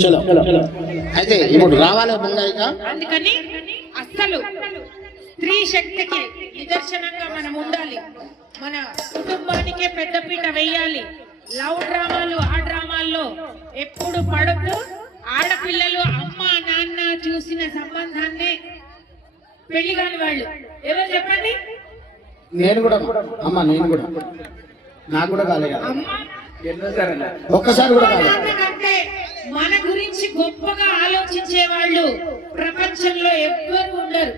చలో అయితే ఇప్పుడు రావాలి బొంగాయిక. అందుకని అస్సలు స్త్రీ శక్తికి నిదర్శనంగా మనం ఉండాలి. మన కుటుంబానికే పెద్దపీట వేయాలి. లవ్ డ్రామాలు ఆ డ్రామాల్లో ఎప్పుడు పడుతూ ఆడపిల్లలు అమ్మ నాన్న చూసిన సంబంధాన్ని పెళ్లి కాని వాళ్ళు ఎవరు చెప్పండి? నేను కూడా అమ్మ, నేను కూడా నాకు కూడా కాలేదు, ఒక్కసారి కూడా కాలేదు. మన గురించి గొప్పగా ఆలోచించే వాళ్ళు ప్రపంచంలో ఎవ్వరు ఉండరు.